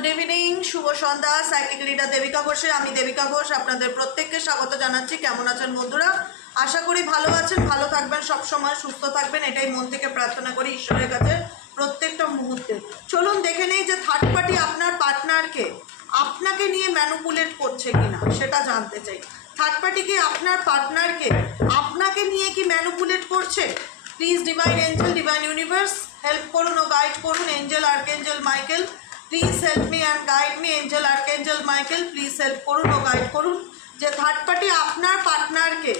Good evening, শুভ সন্ধ্যা। Psychic leader Devika ঘোষে, আমি দেবিকা ঘোষ আপনাদের প্রত্যেককে স্বাগত জানাচ্ছি। কেমন আছেন বন্ধুরা? আশা করি ভালো আছেন, ভালো থাকবেন, সব সময় সুস্থ থাকবেন, এটাই মন থেকে প্রার্থনা করি ঈশ্বরের কাছে প্রত্যেকটা মুহূর্তে। চলুন দেখে নেই যে থার্ড পার্টি আপনার পার্টনারকে আপনাকে নিয়ে ম্যানুপুলেট করছে কিনা সেটা জানতে চাই। থার্ড পার্টি কি আপনার পার্টনারকে আপনাকে নিয়ে কি ম্যানুপুলেট করছে? Please divine angel, divine universe help করুন ও গাইড করুন। Angel archangel Michael please help me and guide me. Angel archangel Michael please help করুন ও গাইড করুন যে থার্ড পার্টি আপনার পার্টনারকে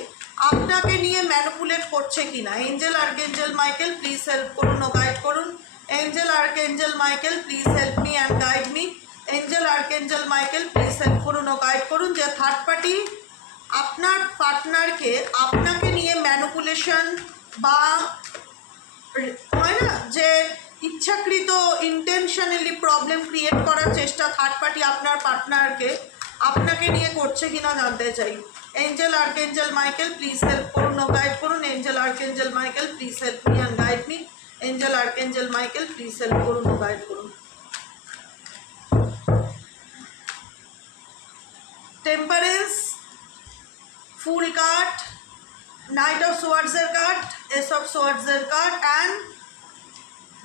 আপনাকে নিয়ে ম্যানুপুলেট করছে কিনা। Angel archangel Michael please help করুন ও গাইড করুন। Angel archangel Michael please help me and guide me. Angel archangel Michael please help করুন ও গাইড করুন যে থার্ড পার্টি আপনার পার্টনারকে আপনাকে নিয়ে ম্যানুপুলেশন বা হয় না যে ইচ্ছাকৃত ইন্টেনশনালি প্রবলেম ক্রিয়েট করার চেষ্টা থার্ড পার্টি আপনার পার্টনারকে আপনাকে নিয়ে করছে কিনা জানতে চাই। Angel archangel Michael please help করুন ও গাইড করুন। Angel archangel Michael please help me and guide me. Angel archangel Michael please help করুন ও গাইড করুন। Temperance, fool card, knight of সোয়ার্ডসের কার্ড, এস অফ সোয়ার্ডসের card and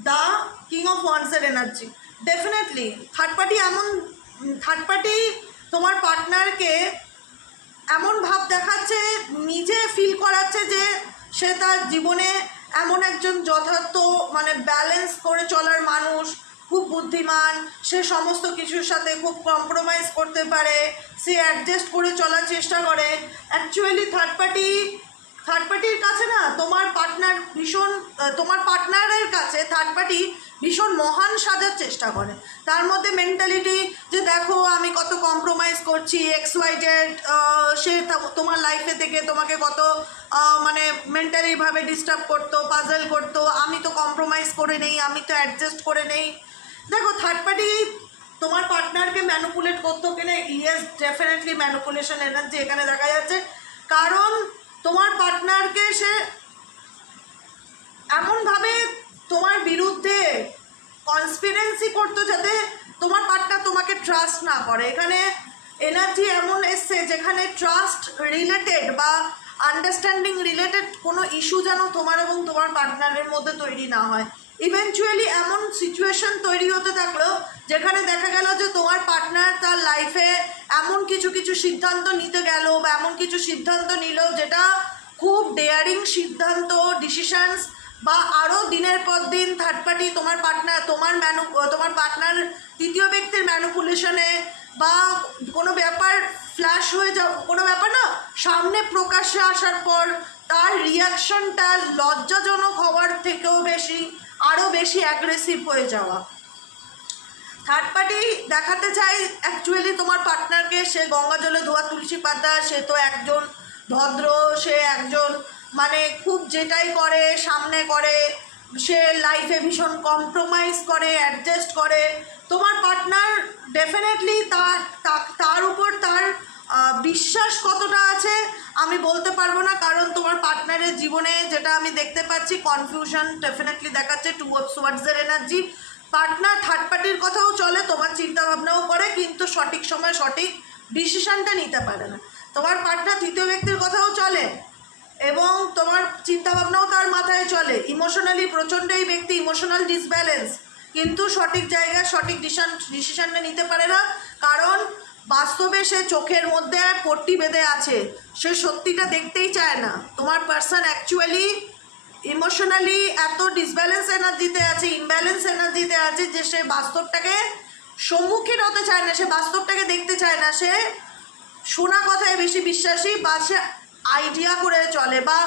the king of ওয়ান্সের energy. Definitely third party তোমার পার্টনারকে এমন ভাব দেখাচ্ছে, নিজে ফিল করাচ্ছে যে সে তার জীবনে এমন একজন যথার্থ মানে ব্যালেন্স করে চলার মানুষ, খুব বুদ্ধিমান, সে সমস্ত কিছুর সাথে খুব কম্প্রোমাইজ করতে পারে, সে অ্যাডজাস্ট করে চলার চেষ্টা করে। অ্যাকচুয়ালি থার্ড পার্টির কাছে না তোমার পার্টনারের কাছে থার্ড পার্টি ভীষণ মহান সাজার চেষ্টা করে। তার মধ্যে মেন্টালিটি যে দেখো আমি কত কম্প্রোমাইজ করছি, XYZ, সে তোমার লাইফে থেকে তোমাকে কত মানে মেন্টালিভাবে ডিস্টার্ব করতো, পাজল করতো, আমি তো কম্প্রোমাইজ করে নেই, আমি তো অ্যাডজাস্ট করে নেই। দেখো থার্ড পার্টি তোমার পার্টনারকে ম্যানুপুলেট করতো কিনা, ইয়েস ডেফিনেটলি ম্যানুপুলেশন এনার্জি এখানে দেখা যাচ্ছে। কারণ তোমার পার্টনারকে সে এমনভাবে তোমার বিরুদ্ধে কনস্পিরেন্সি করতো যাতে তোমার পার্টনার তোমাকে ট্রাস্ট না করে। এখানে এনার্জি এমন এসছে যেখানে ট্রাস্ট রিলেটেড বা আন্ডারস্ট্যান্ডিং রিলেটেড কোনো ইস্যু যেন তোমার এবং তোমার পার্টনারের মধ্যে তৈরি না হয়। ইভেনচুয়ালি এমন সিচুয়েশন তৈরি হতে থাকলো যেখানে দেখা গেল যে তোমার পার্টনার তার লাইফে এমন কিছু সিদ্ধান্ত নিতে গেল বা এমন কিছু সিদ্ধান্ত নিল যেটা খুব ডেয়ারিং সিদ্ধান্ত, ডিসিশনস, বা আরও দিনের পর দিন থার্ড পার্টি তোমার পার্টনার তৃতীয় ব্যক্তির ম্যানুপুলেশনে বা কোনো ব্যাপার ফ্ল্যাশ হয়ে কোনো ব্যাপার না সামনে প্রকাশ্যে আসার পর তার রিয়াকশনটা লজ্জাজনক হওয়ার থেকেও আরও বেশি অ্যাগ্রেসিভ হয়ে যাওয়া। থার্ড পার্টি দেখাতে চাই অ্যাকচুয়ালি তোমার পার্টনারকে সে গঙ্গা জলে ধোয়া তুলসী পাতা, সে তো একজন ভদ্র, সে একজন মানে খুব যেটাই করে সামনে করে, সে লাইফে ভীষণ কম্প্রোমাইজ করে, অ্যাডজাস্ট করে। তোমার পার্টনার ডেফিনেটলি তার উপর তার বিশ্বাস কতটা আছে আমি বলতে পারবো না, কারণ তোমার পার্টনারের জীবনে যেটা আমি দেখতে পাচ্ছি কনফিউশন ডেফিনেটলি দেখাচ্ছে, টু অফ সোয়ার্ডসের এনার্জি। পার্টনার থার্ড পার্টির কথাও চলে, তোমার চিন্তাভাবনাও করে, কিন্তু সঠিক সময় সঠিক ডিসিশনটা নিতে পারে না। তোমার পার্টনার তৃতীয় ব্যক্তির কথাও চলে এবং তোমার চিন্তাভাবনাও তার মাথায় চলে। ইমোশনালি প্রচণ্ড এই ব্যক্তি, ইমোশনাল ডিসব্যালেন্স, কিন্তু সঠিক জায়গায় সঠিক ডিসিশনটা নিতে পারে না, কারণ বাস্তবে সে চোখের মধ্যে পট্টি বেঁধে আছে, সে সত্যিটা দেখতেই চায় না। তোমার পার্সন অ্যাকচুয়ালি ইমোশনালি এত ডিসব্যালেন্স এনার্জিতে আছে, ইমব্যালেন্স এনার্জিতে আছে যে সে বাস্তবটাকে সম্মুখীন হতে চায় না, সে বাস্তবটাকে দেখতে চায় না, সে শোনা কথায় বেশি বিশ্বাসী, বা সে আইডিয়া করে চলে বা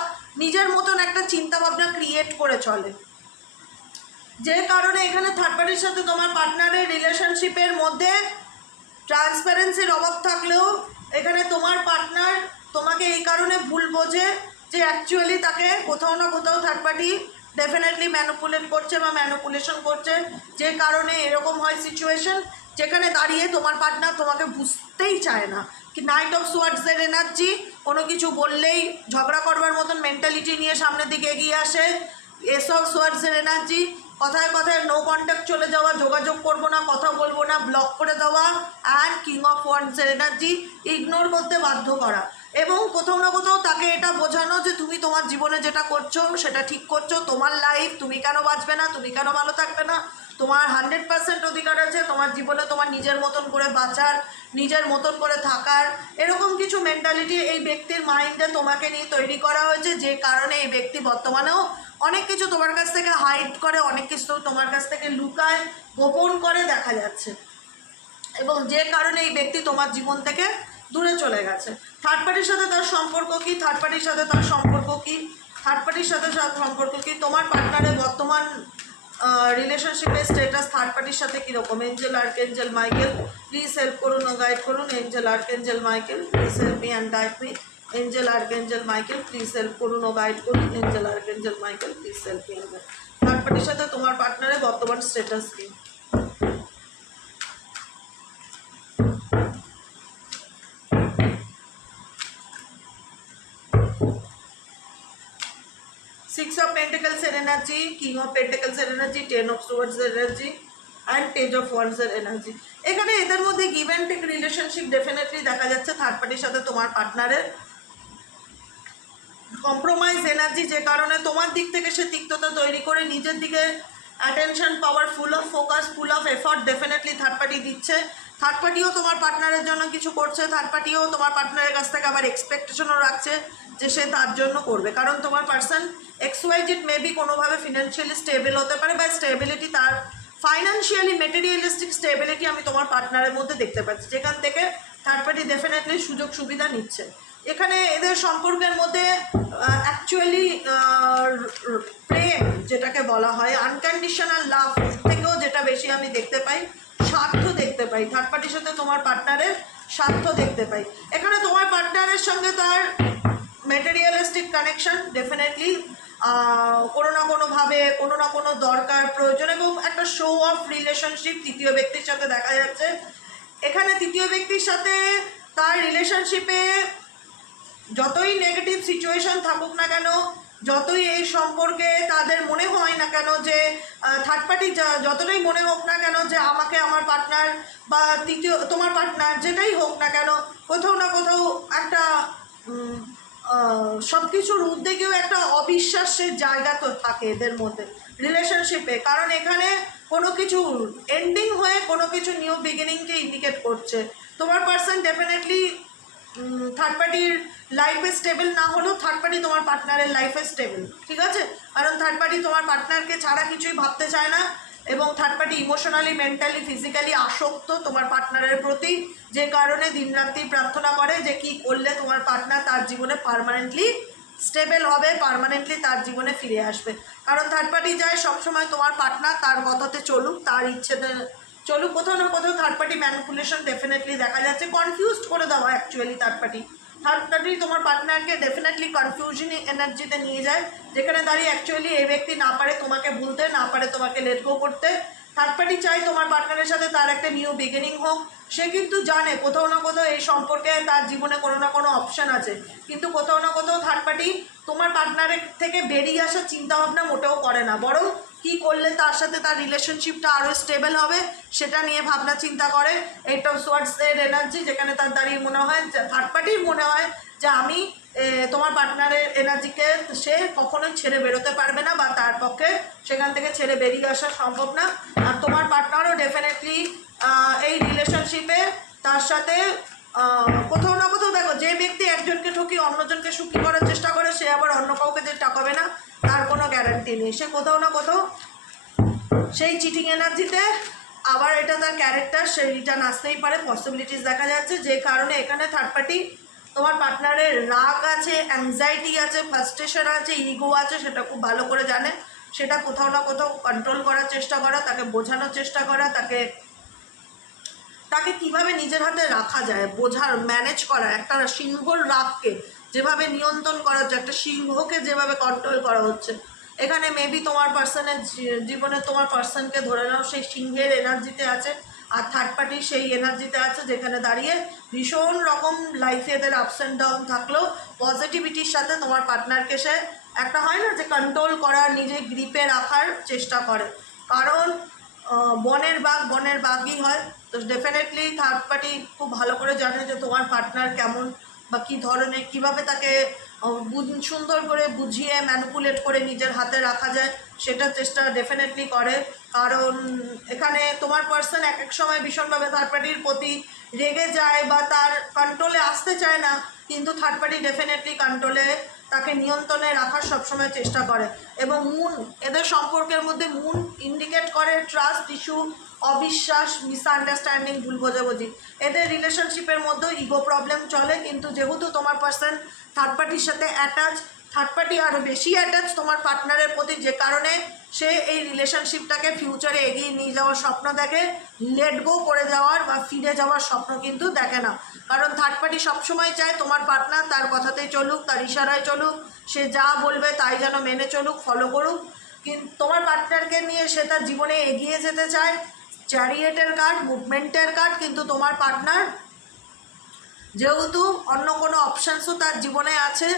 নিজের মতন একটা চিন্তাভাবনা ক্রিয়েট করে চলে। যে কারণে এখানে থার্ড পার্টির সাথে তোমার পার্টনারের রিলেশনশিপের মধ্যে ট্রান্সপারেন্সির অভাব থাকলেও এখানে তোমার পার্টনার তোমাকে এই কারণে ভুল বোঝে যে অ্যাকচুয়ালি তাকে কোথাও না কোথাও থার্ড পার্টি ডেফিনেটলি ম্যানুপুলেট করছে বা ম্যানুপুলেশন করছে, যে কারণে এরকম হয় সিচুয়েশন যেখানে দাঁড়িয়ে তোমার পার্টনার তোমাকে বুঝতেই চায় না। কি নাইট অফ সোয়ার্ডসের এনার্জি, কোনো কিছু বললেই ঝগড়া করবার মতন মেন্টালিটি নিয়ে সামনের দিকে এগিয়ে আসে। এস অফ সোয়ার্ডসের এনার্জি, কথায় কথায় নো কন্ট্যাক্ট চলে যাওয়া, যোগাযোগ করবো না, কথা বলবো না, ব্লক করে দেওয়া। অ্যান্ড কিং অফ ওয়ান্ডসের এনার্জি, ইগনোর করতে বাধ্য করা এবং কোথাও না কোথাও তাকে এটা বোঝানো যে তুমি তোমার জীবনে যেটা করছো সেটা ঠিক করছো, তোমার লাইফ, তুমি কেন বাঁচবে না, তুমি কেন ভালো থাকবে না, তোমার 100% অধিকার আছে তোমার জীবনে তোমার নিজের মতন করে বাঁচার, নিজের মতন করে থাকার। এরকম কিছু মেন্টালিটি এই ব্যক্তির মাইন্ডে তোমাকে নিয়ে তৈরি করা হয়েছে, যে কারণে এই ব্যক্তি বর্তমানেও অনেক কিছু তোমার কাছ থেকে হাইড করে, অনেক কিছু তোমার কাছ থেকে লুকায়, গোপন করে দেখা যাচ্ছে, এবং যে কারণে এই ব্যক্তি তোমার জীবন থেকে দূরে চলে গেছে। থার্ড পার্টির সাথে তার সম্পর্ক কি? থার্ড পার্টির সাথে তার সম্পর্ক কি? থার্ড পার্টির সাথে সম্পর্ক কি? তোমার পার্টনারের বর্তমান রিলেশনশিপের স্টেটাস থার্ড পার্টির সাথে কীরকম? Angel archangel Michael please help করুন ও গাইড করুন। Angel archangel Michael please help me and guide me. Angel archangel Michael please help করুন ও গাইড করুন। Angel archangel Michael please help me and guide. Third পার্টির সাথে তোমার পার্টনারের বর্তমান স্টেটাস কি? Six of Pentacles এর এনার্জি, কিং অফ পেন্টাকেলস এর এনার্জি, 10 অফ সোয়ার্ডস এর energy and page of wands এর এনার্জি। এখানে এদের মধ্যে give and take relationship definitely দেখা যাচ্ছে। থার্ড পার্টির সাথে তোমার পার্টনারের কম্প্রোমাইজ এনার্জি, যে কারণে তোমার দিক থেকে সে তিক্ততা তৈরি করে নিজের দিকে attention power, full of focus, full of effort definitely third party দিচ্ছে। থার্ড পার্টিও তোমার পার্টনারের জন্য কিছু করছে, থার্ড পার্টিও তোমার পার্টনারের কাছ থেকে আবার এক্সপেকটেশনও রাখছে যে সে তার জন্য করবে, কারণ তোমার পার্সন XYZ মেবি কোনোভাবে ফিনান্সিয়ালি স্টেবল হতে পারে, বা স্টেবিলিটি, তার ফাইন্যান্সিয়ালি মেটেরিয়ালিস্টিক স্টেবিলিটি আমি তোমার পার্টনারের মধ্যে দেখতে পাচ্ছি, যেখান থেকে থার্ড পার্টি ডেফিনেটলি সুযোগ সুবিধা নিচ্ছে। এখানে এদের সম্পর্কের মধ্যে অ্যাকচুয়ালি প্রেম যেটাকে বলা হয়, আনকন্ডিশনাল লাভ থেকেও যেটা বেশি আমি দেখতে পাই, স্বার্থ দেখতে পাই। থার্ড পার্টির সাথে তোমার পার্টনারের স্বার্থ দেখতে পাই। এখানে তোমার পার্টনারের সঙ্গে তার মেটেরিয়ালিস্টিক কানেকশন ডেফিনেটলি কোনো না কোনোভাবে, কোনো না কোনো দরকার, প্রয়োজন, এবং একটা শো অফ রিলেশনশিপ তৃতীয় ব্যক্তির সাথে দেখা যাচ্ছে। এখানে তৃতীয় ব্যক্তির সাথে তার রিলেশনশিপে যতই নেগেটিভ সিচুয়েশন থাকুক না কেন, যতই এই সম্পর্কে তাদের মনে হয় না কেন যে থার্ড পার্টি, যতটাই মনে হোক না কেন যে আমাকে আমার পার্টনার বা তৃতীয় তোমার পার্টনার যেটাই হোক না কেন, কোথাও না কোথাও একটা সব কিছুর উদ্যোগেও একটা অবিশ্বাসের জায়গা তো থাকে এদের মধ্যে রিলেশনশিপে, কারণ এখানে কোনো কিছু এন্ডিং হয়ে কোনো কিছু নিউ বিগিনিংকে ইন্ডিকেট করছে। তোমার পার্সন ডেফিনেটলি থার্ড পার্টির লাইফে স্টেবল না হলেও থার্ড পার্টি তোমার পার্টনারের লাইফে স্টেবল, ঠিক আছে? কারণ থার্ড পার্টি তোমার পার্টনারকে ছাড়া কিছুই ভাবতে চায় না, এবং third party emotionally, mentally, physically আসক্ত তোমার পার্টনারের প্রতি, যে কারণে দিনরাত্রি প্রার্থনা করে যে কি করলে তোমার পার্টনার তার জীবনে পার্মানেন্টলি স্টেবল হবে, পার্মানেন্টলি তার জীবনে ফিরে আসবে। কারণ থার্ড পার্টি চায় সবসময় তোমার পার্টনার তার কথাতে চলুক, তার ইচ্ছেতে চলুক। কোথাও না কোথাও থার্ড পার্টি ম্যানিপুলেশন ডেফিনেটলি দেখা যাচ্ছে, কনফিউজড করে দেওয়া অ্যাকচুয়ালি থার্ড পার্টি তোমার পার্টনারকে ডেফিনেটলি কনফিউশন এনার্জিতে নিয়ে যায়, যেখানে দাঁড়িয়ে অ্যাকচুয়ালি এই ব্যক্তি না পারে তোমাকে ভুলতে, না পারে তোমাকে লেট গো করতে। থার্ড পার্টি চাই তোমার পার্টনারের সাথে তার একটা নিউ বিগিনিং হোক। সে কিন্তু জানে কোথাও না কোথাও এই সম্পর্কে তার জীবনে কোনো না কোনো অপশান আছে, কিন্তু কোথাও না কোথাও থার্ড পার্টি তোমার পার্টনারের থেকে বেরিয়ে আসার চিন্তাভাবনা মোটেও করে না, বরং কী করলে তার সাথে তার রিলেশনশিপটা আরও স্টেবল হবে সেটা নিয়ে ভাবনা চিন্তা করে। এইটা সোয়ার্ডসের এনার্জি, যেখানে তার দাঁড়িয়ে মনে হয়, থার্ড পার্টির মনে হয় যে আমি তোমার পার্টনারের এনার্জিকে সে কখনোই ছেড়ে বেরোতে পারবে না, বা তার পক্ষে সেখান থেকে ছেড়ে বেরিয়ে আসা সম্ভব না। আর তোমার পার্টনারও ডেফিনেটলি এই রিলেশনশিপে তার সাথে কোথাও না কোথাও, দেখো, যে ব্যক্তি একজনকে ঠকি অন্যজনকে সুখী করার চেষ্টা করে, সে আবার অন্য কাউকে যে টাকাবে না তার কোনো গ্যারান্টি নেই। সে কোথাও না কোথাও সেই চিটিং এনার্জিতে আবার এটা তার ক্যারেক্টার, সে রিটার্ন আসতেই পারে, পসিবিলিটিস দেখা যাচ্ছে। যে কারণে এখানে থার্ড পার্টি তোমার পার্টনারের রাগ আছে, অ্যাংজাইটি আছে, ফ্রাস্ট্রেশন আছে, ইগো আছে, সেটা খুব ভালো করে জানে। সেটা কোথাও না কোথাও কন্ট্রোল করার চেষ্টা করা, তাকে বোঝানোর চেষ্টা করা, তাকে কিভাবে নিজের হাতে রাখা যায়, বোঝার, ম্যানেজ করা, একটা সিংহর রাগকে যেভাবে নিয়ন্ত্রণ করা হচ্ছে, একটা সিংহকে যেভাবে কন্ট্রোল করা হচ্ছে, এখানে মেবি তোমার পার্সনের জীবনে তোমার পার্সনকে ধরে নাও সেই সিংহের এনার্জিতে আছে, আর থার্ড পার্টি সেই এনার্জিতে আছে, যেখানে দাঁড়িয়ে ভীষণ রকম লাইফে এদের আপস অ্যান্ড ডাউন থাকলেও পজিটিভিটির সাথে তোমার পার্টনারকে সে একটা হয় না যে কন্ট্রোল করার, নিজে গ্রিপে রাখার চেষ্টা করে। কারণ বনের বাঘই হয়। তো ডেফিনেটলি থার্ড পার্টি খুব ভালো করে জানে যে তোমার পার্টনার কেমন বা কী ধরনের, কীভাবে তাকে সুন্দর করে বুঝিয়ে ম্যানিপুলেট করে নিজের হাতে রাখা যায় সেটার চেষ্টা ডেফিনেটলি করে। কারণ এখানে তোমার পার্সন এক এক সময় ভীষণভাবে থার্ড পার্টির প্রতি রেগে যায় বা তার কন্ট্রোলে আসতে চায় না, কিন্তু থার্ড পার্টি ডেফিনেটলি কন্ট্রোলে তাকে নিয়ন্ত্রণে রাখার সবসময় চেষ্টা করে। এবং মুন, এদের সম্পর্কের মধ্যে মুন ইন্ডিকেট করে ট্রাস্ট ইস্যু, অবিশ্বাস, মিসআন্ডারস্ট্যান্ডিং, ভুল বোঝাবুঝি। এদের রিলেশনশিপের মধ্যেও ইগো প্রবলেম চলে, কিন্তু যেহেতু তোমার পার্সন থার্ড পার্টির সাথে অ্যাটাচ, থার্ড পার্টি আরও বেশি অ্যাটাচ তোমার পার্টনারের প্রতি, যে কারণে সে এই রিলেশনশিপটাকে ফিউচারে এগিয়ে নিয়ে যাওয়ার স্বপ্ন দেখে, লেট গো করে যাওয়ার বা ফিরে যাওয়ার স্বপ্ন কিন্তু দেখে না। কারণ থার্ড পার্টি সবসময় চায় তোমার পার্টনার তার কথাতেই চলুক, তার ইশারায় চলুক, সে যা বলবে তাই যেন মেনে চলুক, ফলো করুক। কিন্তু তোমার পার্টনারকে নিয়ে সে তার জীবনে এগিয়ে যেতে চায়, চ্যারিয়েটের কার্ড, মুভমেন্টের কার্ড। কিন্তু তোমার পার্টনার যেহেতু অন্য কোনো অপশানসও তার জীবনে আছে,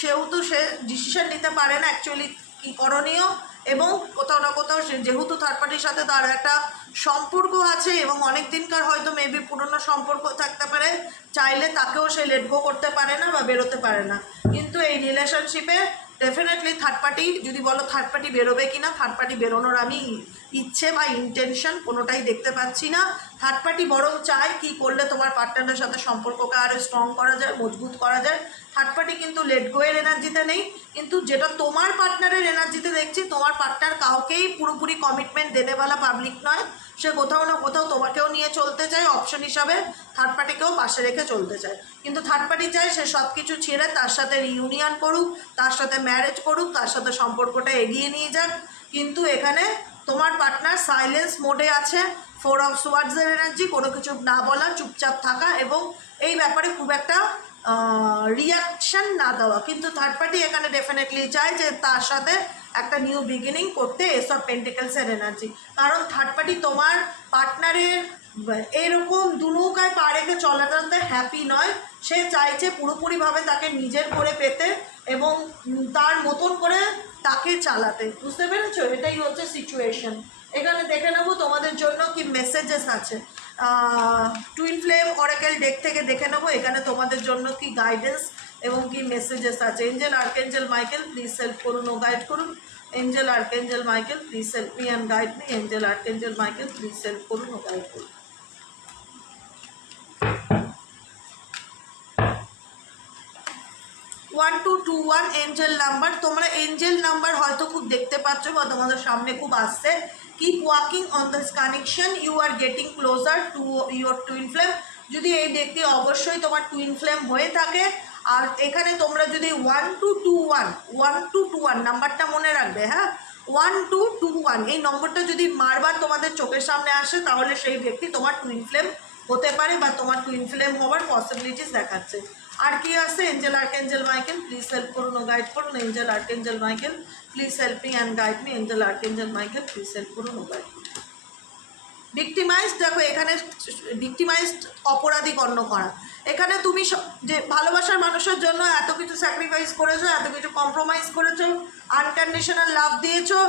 সেহেতু সে ডিসিশন নিতে পারে না অ্যাকচুয়ালি কী করণীয়। এবং কোথাও না কোথাও সে যেহেতু থার্ড পার্টির সাথে তার একটা সম্পর্ক আছে এবং অনেক দিনকার হয়তো মেবি পুরনো সম্পর্ক থাকতে পারে, চাইলে তাকেও সে লেট গো করতে পারে না বা বেরোতে পারে না। কিন্তু এই রিলেশনশিপে ডেফিনেটলি থার্ড পার্টি, যদি বলো থার্ড পার্টি বেরোবে কি না, থার্ড পার্টি বেরোনোর আমি ইচ্ছে বা ইন্টেনশন কোনোটাই দেখতে পাচ্ছি না। থার্ড পার্টি বরং চায় কী করলে তোমার পার্টনারের সাথে সম্পর্ককে আরও স্ট্রং করা যায়, মজবুত করা যায়। থার্ড পার্টি কিন্তু লেট গোয়ের এনার্জিতে নেই, কিন্তু যেটা তোমার পার্টনারের এনার্জিতে দেখছি, তোমার পার্টনার কাউকেই পুরোপুরি কমিটমেন্ট দেনেওয়ালা পাবলিক নয়। সে কোথাও না কোথাও তোমাকেও নিয়ে চলতে চায়, অপশন হিসাবে থার্ড পার্টিকেও পাশে রেখে চলতে চায়। কিন্তু থার্ড পার্টি চায় সে সব কিছু ছেড়ে তার সাথে রিউনিয়ন করুক, তার সাথে ম্যারেজ করুক, তার সাথে সম্পর্কটা এগিয়ে নিয়ে যাক। কিন্তু এখানে তোমার পার্টনার সাইলেন্স মোডে আছে, 4 অফ সোয়ার্ডসের এনার্জি, কোনো কিছু না বলা, চুপচাপ থাকা এবং এই ব্যাপারে খুব একটা রিয়াকশান না দেওয়া। কিন্তু থার্ড পার্টি এখানে ডেফিনেটলি চায় যে তার সাথে একটা নিউ বিগিনিং করতে, এসব পেন্টিকেলসের এনার্জি। কারণ থার্ড পার্টি তোমার পার্টনারের এরকম দুনৌকায় পা রেখে চলাটাতে হ্যাপি নয়। সে চাইছে পুরোপুরিভাবে তাকে নিজের করে পেতে এবং তার মতন করে তাকে চালাতে। বুঝতে পেরেছো? এটাই হচ্ছে সিচুয়েশন। এখানে দেখে নেবো তোমাদের জন্য কি মেসেজেস আছে। টুইন ফ্লেম অরাকেল ডেক থেকে দেখে নেবো এখানে তোমাদের জন্য কি গাইডেন্স এবং কি মেসেজেস আছে। Angel archangel Michael please help করুন ও গাইড করুন। Angel archangel Michael please help me and guide me. Angel archangel Michael please help করুন ও গাইড করুন। 1221 এঞ্জেল নাম্বার। তোমরা এঞ্জেল নাম্বার হয়তো খুব দেখতে পাচ্ছ বা তোমাদের সামনে খুব আসছে। Keep walking on this connection, you are getting closer to your twin flame. যদি এই দেখতে অবশ্যই তোমার টুইন ফ্লেম হয়ে থাকে। আর এখানে তোমরা যদি 1221 নাম্বারটা মনে রাখবে, হ্যাঁ, 1221 এই নম্বরটা যদি বারবার তোমাদের চোখের সামনে আসে, তাহলে সেই ব্যক্তি তোমার টুইন ফ্লেম হতে পারে বা তোমার টুইন ফ্লেম হওয়ার পসিবিলিটিস দেখাচ্ছে। আর কি আছে? Angel archangel Michael please help করুন ও গাইড করুন। Angel archangel Michael please help me and guide me. Angel archangel Michael please help করুন ও গাইড করুন। ভিক্টিমাইজড, দেখো এখানে ভিক্টিমাইজড অপরাধী গণ্য করা। এখানে তুমি যে ভালোবাসার মানুষের জন্য এত কিছু স্যাক্রিফাইস করেছো, এত কিছু কম্প্রোমাইজ করেছো, আনকন্ডিশনাল লাভ দিয়েছো,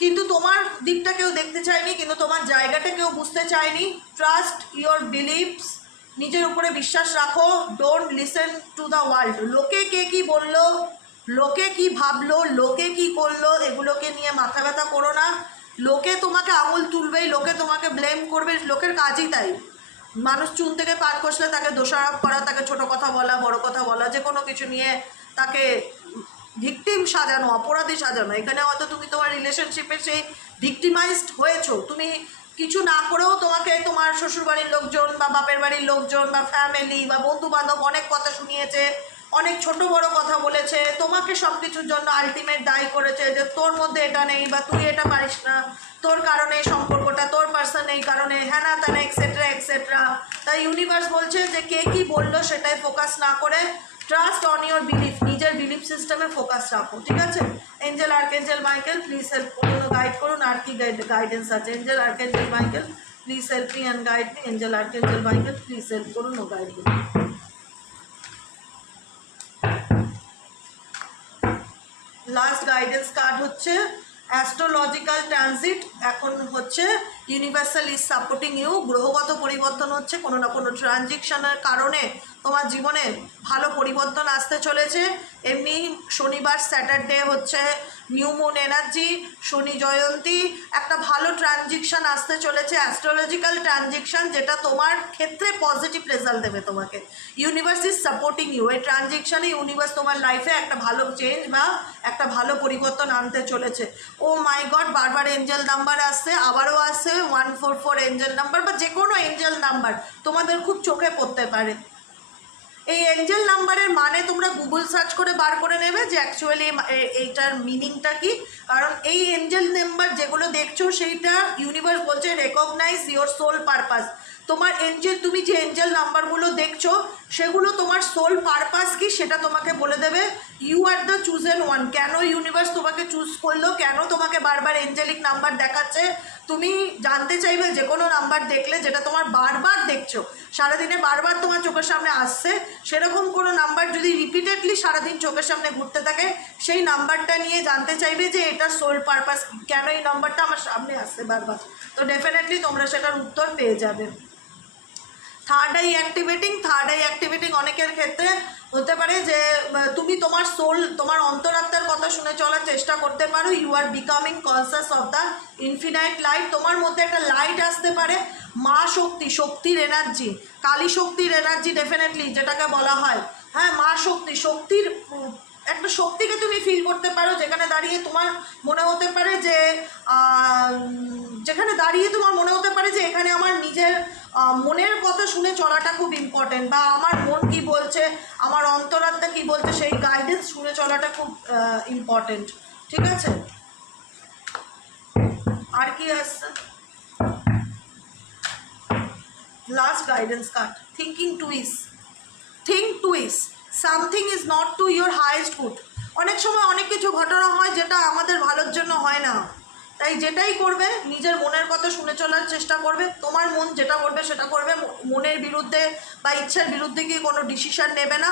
কিন্তু তোমার দিকটা কেউ দেখতে চায়নি, কিন্তু তোমার জায়গাটা কেউ বুঝতে চায়নি। ট্রাস্ট ইয়োর বিলিভস, নিজের উপরে বিশ্বাস রাখো। Don't listen to the world. লোকে কে কী বললো, লোকে কি ভাবলো, লোকে কি করলো, এগুলোকে নিয়ে মাথা ব্যথা করো না। লোকে তোমাকে আঙুল তুলবেই, লোকে তোমাকে ব্লেম করবে, লোকের কাজই তাই। মানুষ চুন থেকে পাত কষলে তাকে দোষারোপ করা, তাকে ছোট কথা বলা, বড় কথা বলা, যে কোনো কিছু নিয়ে তাকে ভিকটিম সাজানো, অপরাধী সাজানো। এখানে হয়তো তুমি তোমার রিলেশনশিপে সেই ভিকটিমাইজড হয়েছো। তুমি কিছু না করেও তোমাকে তোমার শ্বশুরবাড়ির লোকজন বা বাপের বাড়ির লোকজন বা ফ্যামিলি বা বন্ধু বান্ধব অনেক কথা শুনিয়েছে, অনেক ছোট বড় কথা বলেছে, তোমাকে সব কিছুর জন্য আলটিমেট দায়ী করেছে যে তোর মধ্যে এটা নেই বা তুই এটা পারিস না, তোর কারণে সম্পর্কটা, তোর পার্সন এই কারণে, হ্যানা ত্যানা এক্সেট্রা এক্সেট্রা। তাই ইউনিভার্স বলছে যে কে কী বললো সেটাই ফোকাস না করে ট্রাস্ট অন ইয়োর বিলিফ, নিজের বিলিফ সিস্টেমে ফোকাস রাখো, ঠিক আছে। Angel archangel Michael please help করুন, গাইড করুন। আর কি গাইডেন্স আছে? Angel archangel Michael please help me and guide me. Angel archangel Michael please help করুন ও গাইড করুন। লাস্ট গাইডেন্স কার্ড হচ্ছে অ্যাস্ট্রোলজিক্যাল ট্রানজিট এখন হচ্ছে ইউনিভার্সাল ইজ সাপোর্টিং ইউ, গ্রহগত পরিবর্তন হচ্ছে, কোনো না কোনো ট্রানজিকশনের কারণে তোমার জীবনে ভালো পরিবর্তন আসতে চলেছে। এমনি শনিবার স্যাটারডে হচ্ছে নিউ মুন এনার্জি, শনি জয়ন্তী, একটা ভালো ট্রানজিকশন আসতে চলেছে, অ্যাস্ট্রোলজিক্যাল ট্রানজিকশন, যেটা তোমার ক্ষেত্রে পজিটিভ রেজাল্ট দেবে তোমাকে। ইউনিভার্স ইজ সাপোর্টিং ইউ, এই ট্রানজিকশনে ইউনিভার্স তোমার লাইফে একটা ভালো চেঞ্জ বা একটা ভালো পরিবর্তন আনতে চলেছে। ও মাই গড, বারবার এঞ্জেল নাম্বার আসছে, আবারও আসছে 144 এঞ্জেল নাম্বার, বা যে কোনো এঞ্জেল নাম্বার তোমাদের খুব চোখে পড়তে পারে। এই এঞ্জেল নাম্বারের মানে তোমরা গুগল সার্চ করে বার করে নেবে যে অ্যাকচুয়ালি এইটার মিনিংটা কি। কারণ এই এঞ্জেল নাম্বার যেগুলো দেখছো সেইটা ইউনিভার্স বলছে রেকগনাইজ ইওর সোল পারপাস। তোমার এঞ্জেল, তুমি যে এঞ্জেল নাম্বারগুলো দেখছো সেগুলো তোমার সোল পারপাস কি সেটা তোমাকে বলে দেবে। You are the chosen one. কেন ইউনিভার্স তোমাকে চুজ করলো, কেন তোমাকে বারবার এঞ্জেলিক নাম্বার দেখাচ্ছে, তুমি জানতে চাইবে যে কোনো নাম্বার দেখলে, যেটা তোমার বারবার দেখছো সারাদিনে, বারবার তোমার চোখের সামনে আসছে, সেরকম কোনো নাম্বার যদি রিপিটেডলি সারাদিন চোখের সামনে ঘুরতে থাকে, সেই নাম্বারটা নিয়ে জানতে চাইবে যে এটা সোল পারপাস, কেন এই নাম্বারটা আমার সামনে আসছে বারবার। তো ডেফিনেটলি তোমরা সেটার উত্তর পেয়ে যাবে। থার্ড আই অ্যাক্টিভেটিং অনেকের ক্ষেত্রে হতে পারে যে তুমি তোমার সোল, তোমার অন্তরাত্মার কথা শুনে চলার চেষ্টা করতে পারো। You are becoming conscious of the infinite light. তোমার মধ্যে একটা লাইট আসতে পারে, মা শক্তি, শক্তির এনার্জি, কালী শক্তির এনার্জি ডেফিনেটলি যেটাকে বলা হয়, হ্যাঁ মা শক্তি, শক্তির একটা শক্তিকে তুমি ফিল করতে পারো, যেখানে দাঁড়িয়ে তোমার মনে হতে পারে যে এখানে আমার নিজের মনের কথা শুনে চলাটা খুব ইম্পর্টেন্ট, বা আমার মন কি বলছে, আমার অন্তরাত্মা কি বলছে, সেই গাইডেন্স শুনে চলাটা খুব ইম্পর্টেন্ট। ঠিক আছে, আর কি আসছে? Last guidance card, thinking twice. Think twice, something is not to your highest good. অনেক সময় অনেক কিছু ঘটনা হয় যেটা আমাদের ভালোর জন্য হয় না, তাই যেটাই করবে নিজের মনের কথা শুনে চলার চেষ্টা করবে। তোমার মন যেটা করবে সেটা করবে, মনের বিরুদ্ধে বা ইচ্ছার বিরুদ্ধে গিয়ে কোনো ডিসিশন নেবে না।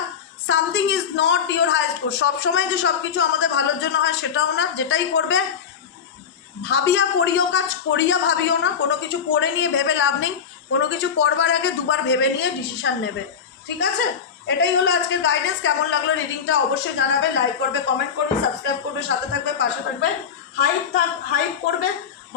Something is not your highest good, সবসময় যে সব কিছু আমাদের ভালোর জন্য হয় সেটাও না। যেটাই করবে ভাবিয়া করিও কাজ, করিয়া ভাবিও না। কোনো কিছু করে নিয়ে ভেবে লাভ নেই, কোনো কিছু করবার আগে দুবার ভেবে নিয়ে ডিসিশান নেবে। ঠিক আছে, এটাই হলো আজকের গাইডেন্স। কেমন লাগলো রিডিংটা অবশ্যই জানাবে, লাইক করবে, কমেন্ট করবে, সাবস্ক্রাইব করবে, সাথে থাকবে, পাশে থাকবে, হাইপ করবে।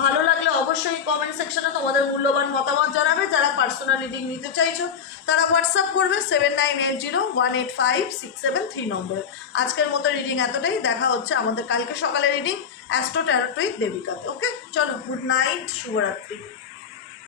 ভালো লাগলে অবশ্যই কমেন্ট সেকশনে তোমাদের মূল্যবান মতামত জানাবে। যারা পার্সোনাল রিডিং নিতে চাইছো তারা হোয়াটসঅ্যাপ করবে 7980185673 নম্বরে। আজকের মতো রিডিং এতটাই, দেখা হচ্ছে আমাদের কালকে সকালে রিডিং অ্যাস্ট্রো ট্যারোট উইথ দেবিকাতে। ওকে, চলো, গুড নাইট, শুভরাত্রি।